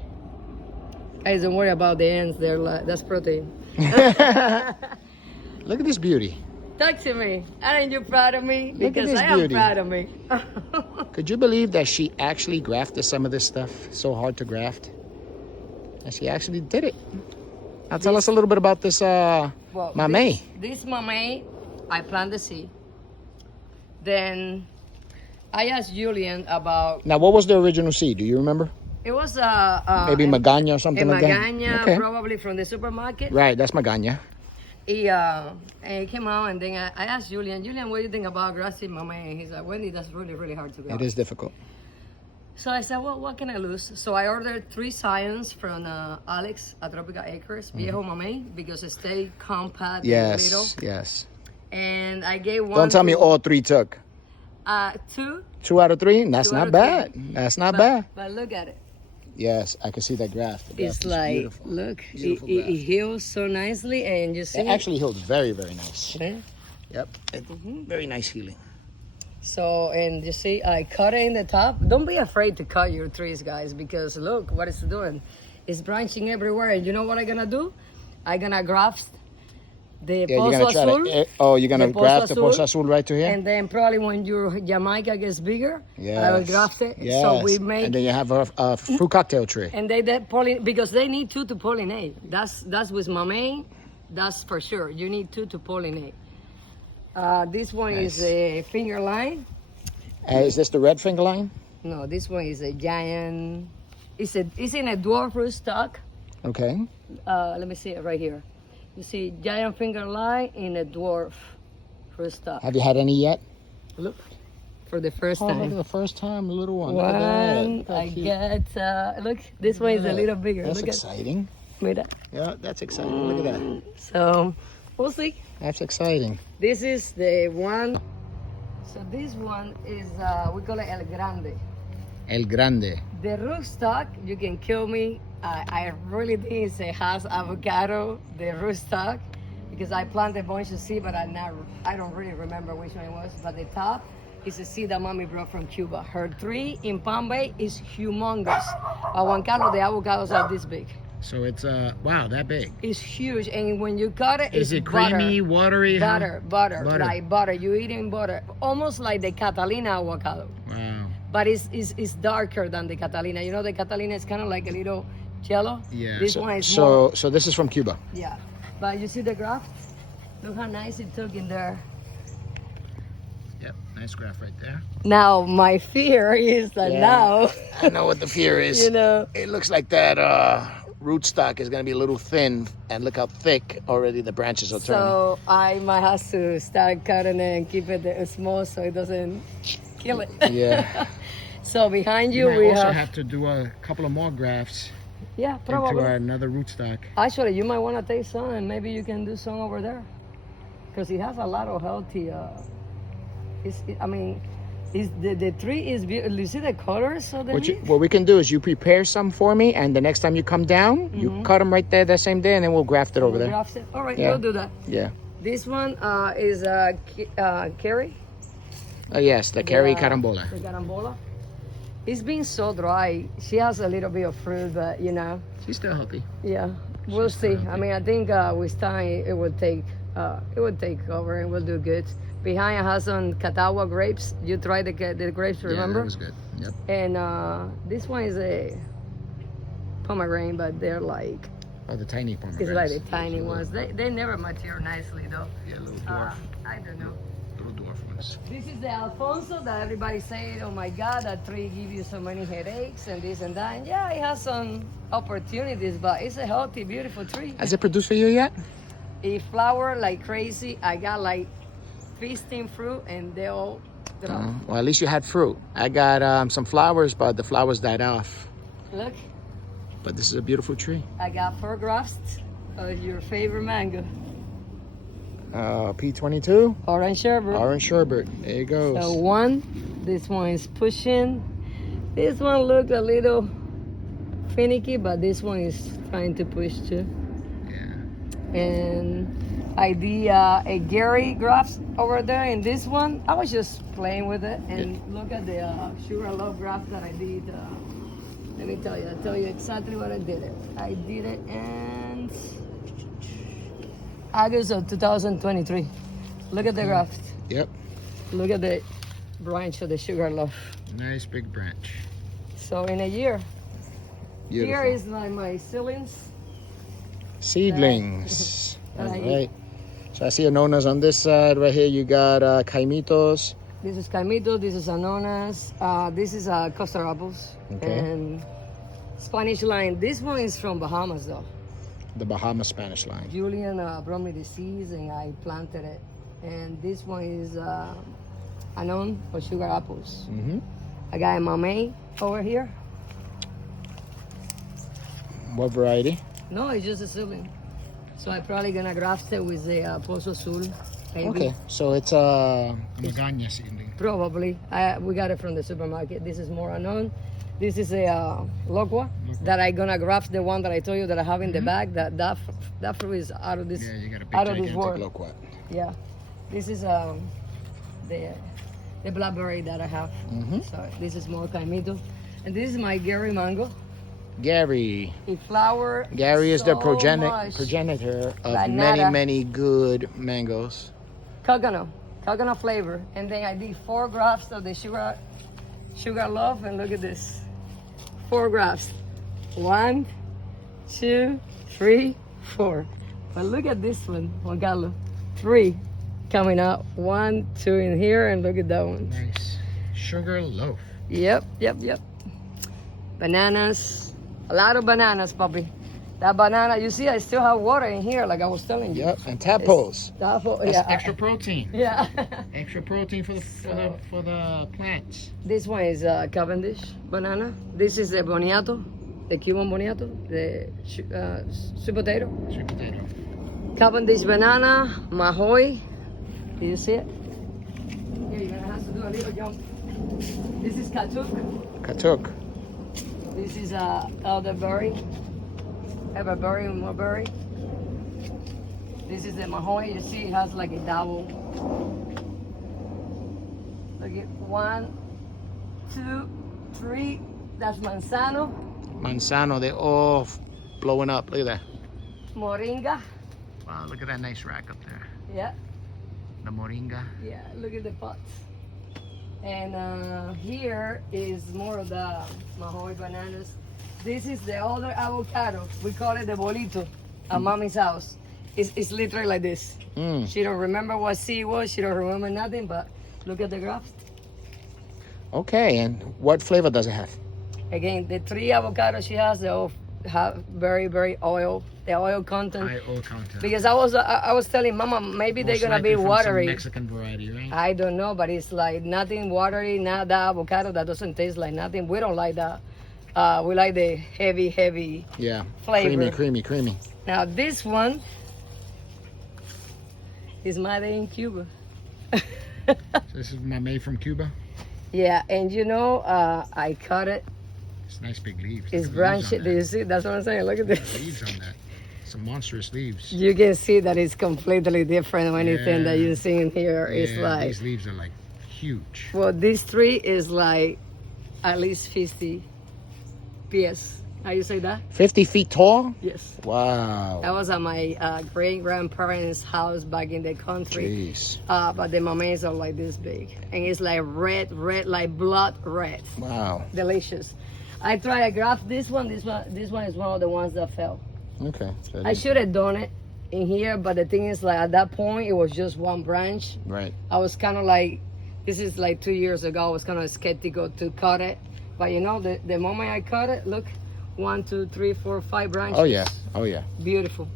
Guys, don't worry about the ants. They're like, that's protein. Look at this beauty. Talk to me. Aren't you proud of me? Look at Because this I am beauty. proud of me. Could you believe that she actually grafted some of this stuff? So hard to graft. And she actually did it. Now tell us a little bit about this Well, mamey. This mamey, I planted the seed. Then I asked Julian about, Now, what was the original seed? Do you remember? it was Maybe a Magana or something like that? magana, Okay. probably from the supermarket. Right, that's Magana. And it came out, and then I asked Julian, what do you think about grassy mamey? And he's like, Wendy, that's really, really hard to grow. It is difficult. So I said, well, what can I lose? So I ordered 3 scions from Alex at Tropical Acres, Viejo Mamey, because it stay compact and little. Yes, yes. And I gave one. Don't tell me to- all 3 took. 2. 2 out of 3? That's 2 out not of bad. 3. That's not bad. But look at it. Yes, I can see that graft. The graft It's is like, beautiful. look, Beautiful it graft. heals so nicely, and you see. It actually heals very, very nice. Yeah. Yep. Very nice healing. So, and you see, I cut it in the top. Don't be afraid to cut your trees, guys, because look what it's doing. It's branching everywhere, and you know what I'm gonna do? I'm gonna graft the Yeah, you're Pozo gonna try Azul, to. Oh, you're gonna the graft the Pozo Pozo Azul right to here. and then probably when your Jamaica gets bigger, Yes. I will graft it. Yes. So we make, And then you have a fruit cocktail tree. and they because they need 2 to pollinate. That's with mamey, that's for sure. You need 2 to pollinate. This one Nice. is a finger line. Is this the red finger line? No, this one is a giant. It's in a dwarf rootstock. Okay. Let me see it right here. You see giant finger line in a dwarf rootstock. Have you had any yet? Look, for the first Oh, look time. at the first time, a little one. Look at that. One, Look how I cute. get. Look, this one is a little bigger. That's Look at exciting. mira. Yeah, that's exciting. Look at that. So we'll see. That's exciting. This is the one. So this one is we call it El Grande. El Grande. The rootstock, you can kill me. I really think it's a house avocado, the rootstock, because I planted a bunch of seed, but I don't really remember which one it was. But the top is a seed that mommy brought from Cuba. Her tree in Palm Bay is humongous. Juan Carlos, the avocados are this big. So it's wow, that big. It's huge, and when you cut it, Is it's it creamy, butter. watery? Butter, butter, Butter. like butter. You eating butter, almost like the Catalina avocado. Wow. But it's darker than the Catalina. You know, the Catalina is kind of like a little yellow. Yeah. This so, one is more. so this is from Cuba. Yeah. But you see the graft? Look how nice it took in there. Yep. Nice graft right there. Now my fear is that Yeah. now, I know what the fear is. you know, It looks like that rootstock is going to be a little thin, and look how thick already the branches are turning. so I might have to start cutting it and keep it small so it doesn't kill it. Yeah. So behind you, might we also have, to do a couple of more grafts yeah, into probably. another rootstock. Actually, you might want to take some, and maybe you can do some over there, because it has a lot of healthy. The tree is beautiful. You see the colors of the leaf? What we can do is you prepare some for me, and the next time you come down, you cut them right there that same day, and then we'll graft it over there. Graft it. All right, Yeah. we'll do that. Yeah. This one is curry. Yes, the curry The carambola. The carambola. It's been so dry. She has a little bit of fruit, but you know, She's still healthy. yeah, we'll see. I mean, I think with time it will take over and we'll do good. Behind I have some Catawba grapes. You tried the grapes, remember? Yeah, that was good. Yep. And this one is a pomegranate, but they're like, Oh, the tiny pomegranates. it's like the tiny ones. They never mature nicely though. Yeah, little dwarf. I don't know. Little dwarf ones. This is the Alfonso that everybody said, oh my God, that tree gives you so many headaches and this and that. And yeah, it has some opportunities, but it's a healthy, beautiful tree. Has it produced for you yet? It flowered like crazy. I got like 15 fruit and they all dropped. Well, at least you had fruit. I got some flowers, but the flowers died off. Look, But this is a beautiful tree. I got 4 grafts of your favorite mango. P22, Orange sherbet. orange sherbet. There it goes. So one, this one is pushing. This one look a little finicky, but this one is trying to push too. Yeah. And I did a Gary graft over there. And this one, I was just playing with it. And look at the sugar loaf graft that I did. Let me tell you, I'll tell you exactly what I did it. I did it in August of 2023. Look at the graft. Yep. Look at the branch of the sugar loaf. Nice big branch. So in a year, Beautiful. here is my ceilings. Seedlings. that All I right. So I see anonas on this side. Right here you got caimitos. This is caimito, this is anonas, this is custard apples, Okay. and Spanish lime. This one is from Bahamas though. The Bahama Spanish line. Julian brought me the seeds and I planted it. And this one is anon or sugar apples. Mm-hmm. I got a mamey over here. What variety? No, it's just a ceiling. So I'm probably gonna graft it with the Pozo Azul. Maybe. Okay, so it's a Magana seedling. Probably. We got it from the supermarket. This is more unknown. This is a logua that I'm gonna graft the one that I told you that I have in the bag. That fruit is out of this Yeah, you got a big out of this gigantic world. loquat. Yeah. This is the blackberry that I have. Mhm. So this is more caimito. And this is my Gary mango. Gary. It flower. Gary is the so much. progenitor of Banana. many good mangoes. Coconut flavor. And then I did 4 grafts of the sugar loaf, and look at this. 4 grafts. 1, 2, 3, 4. But look at this one, Juan Carlos. 3 coming out. 1, 2 in here, and look at that one. Nice. Sugar loaf. Yep. Bananas. A lot of bananas, puppy. That banana, you see, I still have water in here, like I was telling you. Yep, and tadpoles. That's That's extra protein. Yeah. Extra protein for the plants. This one is Cavendish banana. This is the boniato, the Cuban boniato, the sweet potato. Sweet potato. Cavendish banana, mahoy. Do you see it? Here, you're gonna have to do a little jump. This is katuk. Katuk. This is elderberry, everberry and mulberry. This is the mahoy. You see, it has like a double. Look at 1, 2, 3. That's manzano, Manzano, they all blowing up. Look at that. moringa. Wow, look at that nice rack up there. Yeah, The moringa. yeah. Look at the pots. And here is more of the mahoy bananas. This is the other avocado. We call it the bolito at mommy's house. It's literally like this. Mm. She don't remember what seed was. She don't remember nothing, but Look at the grafts. Okay, and what flavor does it have? Again, the 3 avocados she has, they all have very, very oil. The oil content. High oil content. Because I was telling Mama, maybe they're gonna be watery. Mexican variety, right? I don't know, but it's like nothing watery, not that avocado that doesn't taste like nothing. We don't like that. We like the heavy Yeah. flavor. Creamy. Now this one is made in Cuba. So this is my made from Cuba. Yeah, and you know, I cut it. It's nice big leaves. It's branched. Do you see? That's what I'm saying. Look at this. Leaves on that. Some monstrous leaves. You can see that it's completely different from anything that you see in here. It's like, these leaves are like huge. well, this tree is like at least 50 PS. How you say that? 50 feet tall? Yes. Wow. That was at my great-grandparents' house back in the country. Jeez. But the mamets are like this big. And it's like red, like blood red. Wow. Delicious. I tried to grab this one. This one is one of the ones that fell. Okay. So I should have done it in here, but the thing is, like, at that point, it was just one branch. Right. I was kind of like, this is like 2 years ago, I was kind of skeptical to cut it. But you know, the moment I cut it, look, 1, 2, 3, 4, 5 branches. Oh yeah. Oh yeah. Beautiful.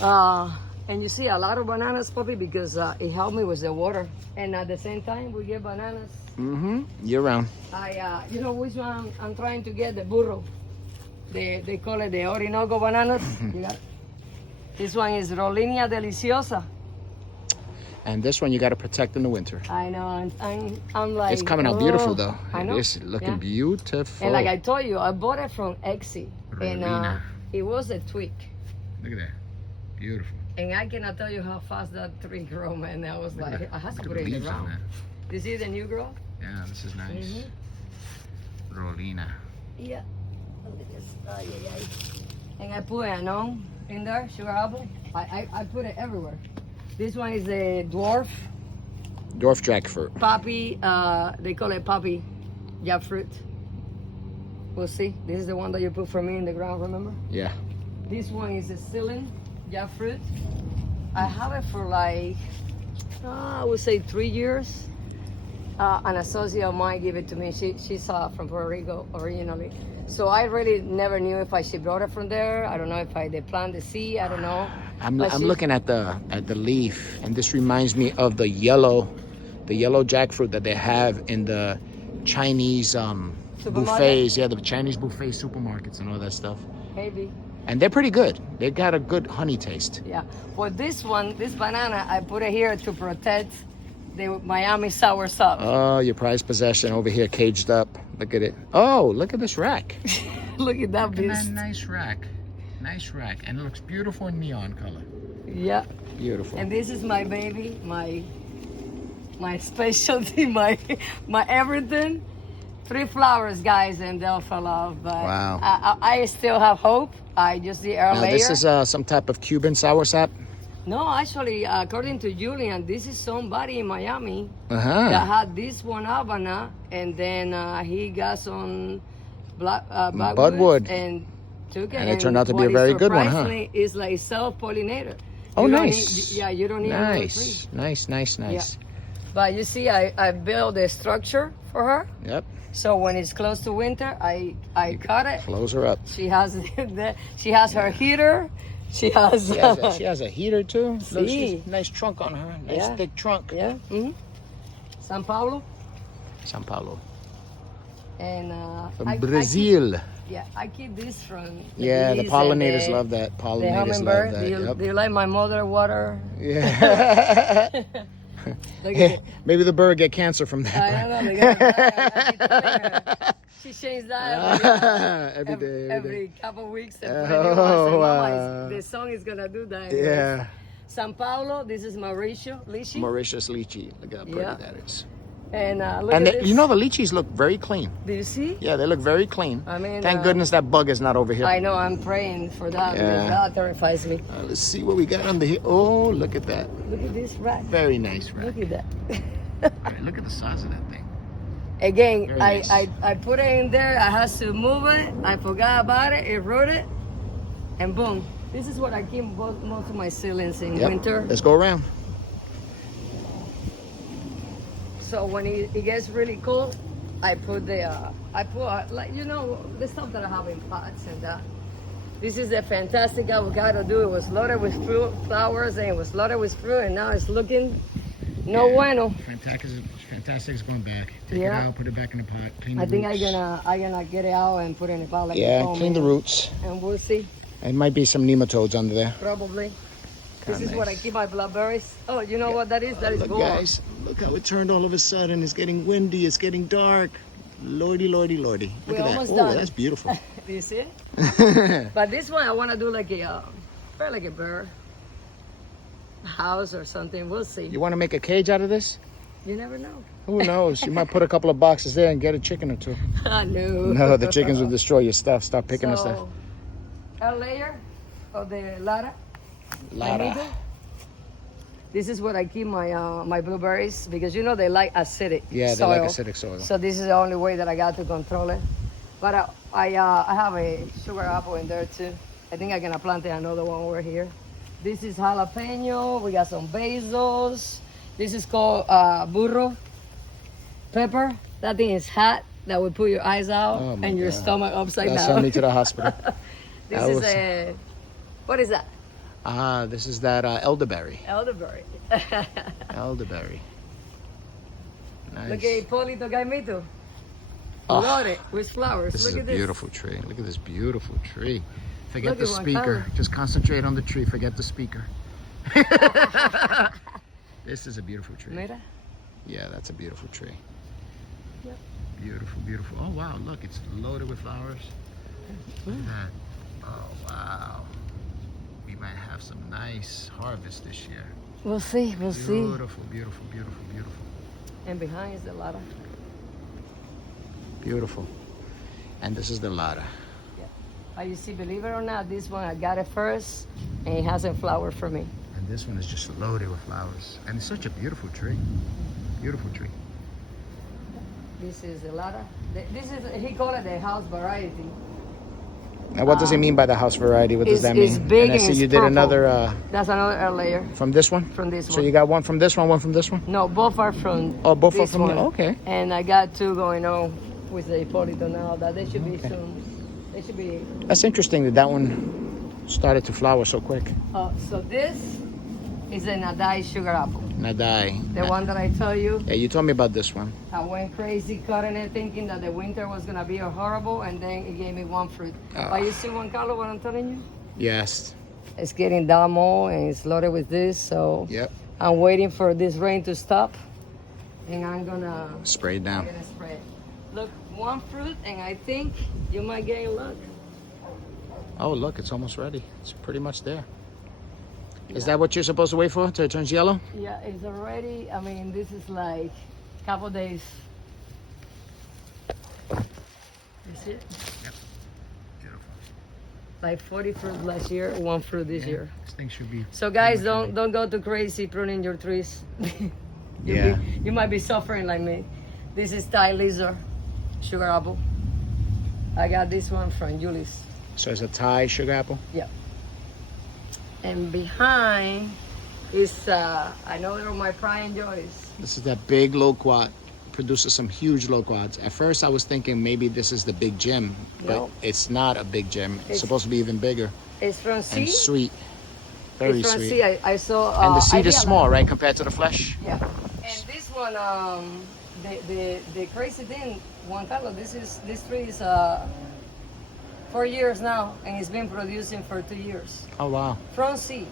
And you see a lot of bananas, Poppy, because it helped me with the water. And at the same time, we get bananas. Mm-hmm. Year round. You know which one I'm trying to get? The burro. They call it the Orinoco bananas. You got it? This one is Rollinia Deliciosa. And this one you got to protect in the winter. I know, I'm like... It's coming out beautiful though. I know. It's looking beautiful. And like I told you, I bought it from Etsy. Rolina. And it was a twig. Look at that. Beautiful. And I cannot tell you how fast that tree grew, man. I was like, I have to put it in the leaves on ground. that. You see the new growth? Yeah, this is nice. Rolina. Yeah. Look at this. Ay, ay, ay. And I put an onion in there, sugar apple. I put it everywhere. This one is the dwarf jackfruit. poppy. They call it poppy jackfruit. We'll see. This is the one that you put for me in the ground, remember? Yeah. This one is a ceiling jackfruit. I have it for like, I would say 3 years. An associate of mine gave it to me. She's from Puerto Rico originally. So I really never knew if she brought it from there. I don't know if they planted the seed. I don't know. I'm looking at the leaf, and this reminds me of the yellow jackfruit that they have in the Chinese buffets. Yeah, the Chinese buffet supermarkets and all that stuff. Maybe. And they're pretty good. They got a good honey taste. Yeah. Well, this banana, I put it here to protect the Miami sour sop. Oh, your prized possession over here caged up. Look at it. Oh, look at this rack. Look at that beast. Nice rack. Nice rack. And it looks beautiful in neon color. Yeah. Beautiful. And this is my baby, my specialty, my everything. 3 flowers, guys, and they'll fall off. But wow. I still have hope. I just did earlier. Now, this is some type of Cuban sour sap? No, actually, according to Julian, this is somebody in Miami Uh-huh. that had this one Havana, and then he got some Budwood. and took it. And it turned out to be a very good one, huh? Surprisingly, it's like self-pollinated. Oh, You don't nice. need, you don't need another tree. Nice. Yeah. But you see, I built a structure for her. Yep. So when it's close to winter, I cut it. Close her up. She has her heater. She has She has a heater too. Look, See. nice trunk on her. Nice Yeah. thick trunk. yeah. San Paulo São Paulo. and From Brazil. I keep this from The bees pollinators and love that. the Pollinators hummingbird. love that. Yep. Do you like my mother water? Yeah. Look at it. Maybe the bird get cancer from that. I don't know. They got she changed that Every day. every couple weeks. And Oh, Mama, the song is gonna do that. Anyways. Yeah. San Paulo. This is Mauricio lychee. Mauritius lychee. Look how pretty Yeah. that is. And look And at this. you know the lychees look very clean. Do you see? Yeah, they look very clean. I mean, Thank goodness that bug is not over here. I know. I'm praying for that. Yeah. Because that terrifies me. Let's see what we got under here. Oh, look at that. Look at this rat. Very nice rack. Look at that. All right, look at the size of that thing. Again, Very nice. I put it in there. I had to move it. I forgot about it. It rooted, and boom. This is what I keep most of my ceilings in Yep. winter. Let's go around. So when it gets really cold, I put like the stuff that I have in pots and this is a fantastic avocado. It was loaded with fruit, flowers, and it was loaded with fruit, and now it's looking no bueno. Fantastic is going back. Take it out, put it back in the pot, clean the I think roots. I'm gonna get it out and put it in a pot like clean the roots. and we'll see. It might be some nematodes under there. Probably. Kinda This is what I keep my blackberries. Oh, you know what that is? That is Look, gold. guys, look how it turned all of a sudden. It's getting windy. It's getting dark. Lordy, lordy, lordy. Look We're at that. almost Oh, done. that's beautiful. Do you see it? But this one I want to do like a bird house or something. We'll see. You want to make a cage out of this? You never know. Who knows? You might put a couple of boxes there and get a chicken or two. I know. No, the chickens will destroy your stuff. Stop picking the stuff. A layer of the Lara. Lara. This is what I keep my blueberries because they like acidic Yeah, soil. they like acidic soil. So this is the only way that I got to control it. But I have a sugar apple in there too. I think I'm gonna plant another one over here. This is jalapeno. We got some basils. This is called burro pepper. That thing is hot. That would put your eyes out and your stomach upside That down. sent me to the hospital. This is what is that? This is that elderberry. Elderberry. Elderberry. Nice. Look at Polito Gaimito. Oh, Loaded with flowers. This Look is a at this. beautiful tree. Look at this beautiful tree. Forget Look the at one speaker. color. Just concentrate on the tree. Forget the speaker. This is a beautiful tree. Mira. Yeah, that's a beautiful tree. Yep. Beautiful, beautiful. Oh, wow. Look, it's loaded with flowers. Look at that. Oh, wow. We might have some nice harvest this year. We'll see. We'll see. Beautiful, beautiful, beautiful, beautiful. And behind is the Lara. Beautiful. And this is the Lara. But you see, believe it or not, this one I got it first, and it hasn't flowered for me. And this one is just loaded with flowers. And it's such a beautiful tree. Beautiful tree. This is the Lara. This is, he called it the house variety. Now, what does it mean by the house variety? What does that mean? It's big and I and see it's you did purple. another That's another layer from this one? from this So one. you got one from this one from this one? No, both are from Oh, both are this from one. okay. And I got two going on with the Hipólito now that they should be soon. They should be. That's interesting that one started to flower so quick. So this is a Nadai sugar apple. Nadai. The one that I tell you. Yeah, you told me about this one. I went crazy cutting it, thinking that the winter was gonna be horrible, and then it gave me one fruit. But you see, Juan Carlos, what I'm telling you? Yes. It's getting damo and it's loaded with this, so Yep. I'm waiting for this rain to stop, and I'm gonna Spray it down. spray it. Look, one fruit, and I think you might get luck. Oh, look, it's almost ready. It's pretty much there. Is that what you're supposed to wait for till it turns yellow? Yeah, it's already. I mean, this is like a couple days. You see it? Yep. Beautiful. Like 40 fruit last year, one fruit this year. This thing should be. So guys, don't go too crazy pruning your trees. Yeah. You might be suffering like me. This is Thai lizard sugar apple. I got this one from Julie's. So it's a Thai sugar apple? Yeah. And behind is another of my pride and joys. This is that big loquat. Produces some huge loquats. At first I was thinking maybe this is the big gem, but No. it's not a big gem. It's supposed to be even bigger It's from and seed. sweet. Very It's from sweet. seed. I saw. And the I seed is realized- small, right, compared to the flesh? Yeah. And this one, the crazy thing, Juan Carlos, this tree is 4 years now, and it's been producing for 2 years Oh, wow. from seed.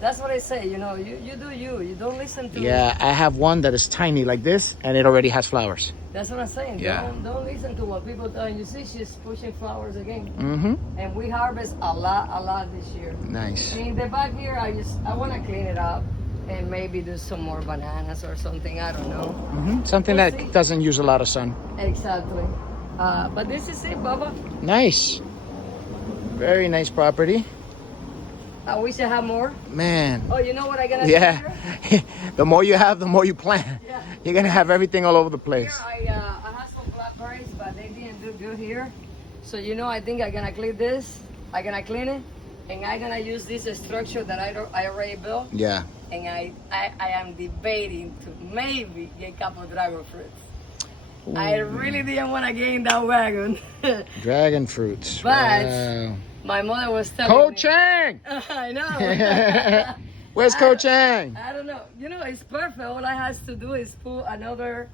That's what I say. You do you. You don't listen to. Yeah, I have one that is tiny like this, and it already has flowers. That's what I'm saying. Yeah. Don't listen to what people tell you. See, she's pushing flowers again. Mm-hmm. And we harvest a lot this year. Nice. In the back here, I want to clean it up and maybe do some more bananas or something. I don't know. Mm-hmm. Something We'll that see. doesn't use a lot of sun. Exactly. But this is it, Baba. Nice. Very nice property. I wish I had more. Man. Oh, you know what I'm gonna do Yeah. here? The more you have, the more you plant. Yeah. You're going to have everything all over the Here place. I have some blackberries, but they didn't do good here. So I think I'm gonna clean this. I'm gonna clean it, and I'm gonna use this structure that I already built. Yeah. and I am debating to maybe get a couple of dragon fruits. I really didn't want to get in that wagon. Dragon fruits. But Wow. my mother was telling Ko me. Chang! I know. Where's Ko Chang? I don't know. You know, it's perfect. All I has to do is put another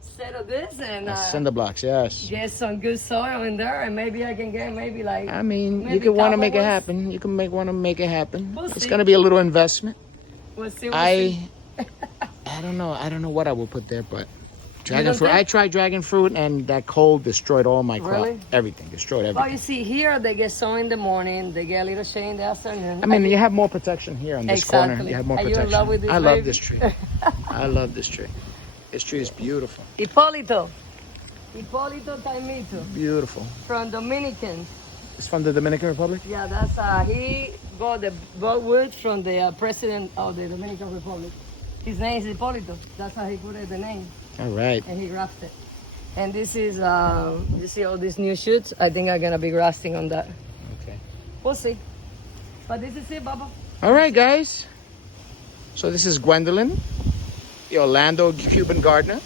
set of this and Cinder blocks, yes. get some good soil in there, and maybe I can get maybe like. I mean, you maybe could want to couple make it ones. happen. You can want to make it happen. We'll It's see. going to be a little investment. We'll see. We'll I see. don't know. I don't know what I will put there, but dragon don't fruit. think- I tried dragon fruit, and that cold destroyed all my crop. Really? Everything destroyed Well, everything. you see, here they get some in the morning, they get a little shade in the afternoon. I mean, you have more protection here in this corner. Exactly. You have more Are you in protection. love with this I love baby? this tree. I love this tree. This tree is beautiful. Hipólito Caimito Beautiful. from Dominicans. It's from the Dominican Republic. Yeah, that's he got the wood from the president of the Dominican Republic. His name is Hipólito. That's how he put it, the name, All right. and he grafted it. And this is, you see all these new shoots? I think I'm gonna be grafting on that. Okay. We'll see. But this is it, Baba. All right, guys. So this is Gwendolyn, the Orlando Cuban gardener.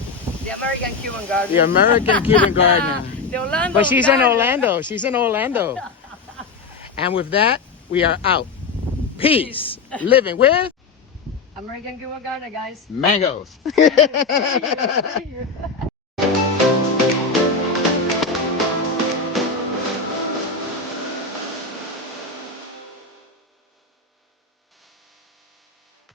The American Cuban gardener. The American Cuban gardener. The Orlando But she's in gardener. Orlando. She's in Orlando. And with that, we are out. Peace. Living with American Cuban gardener, guys. mangoes. Thank you.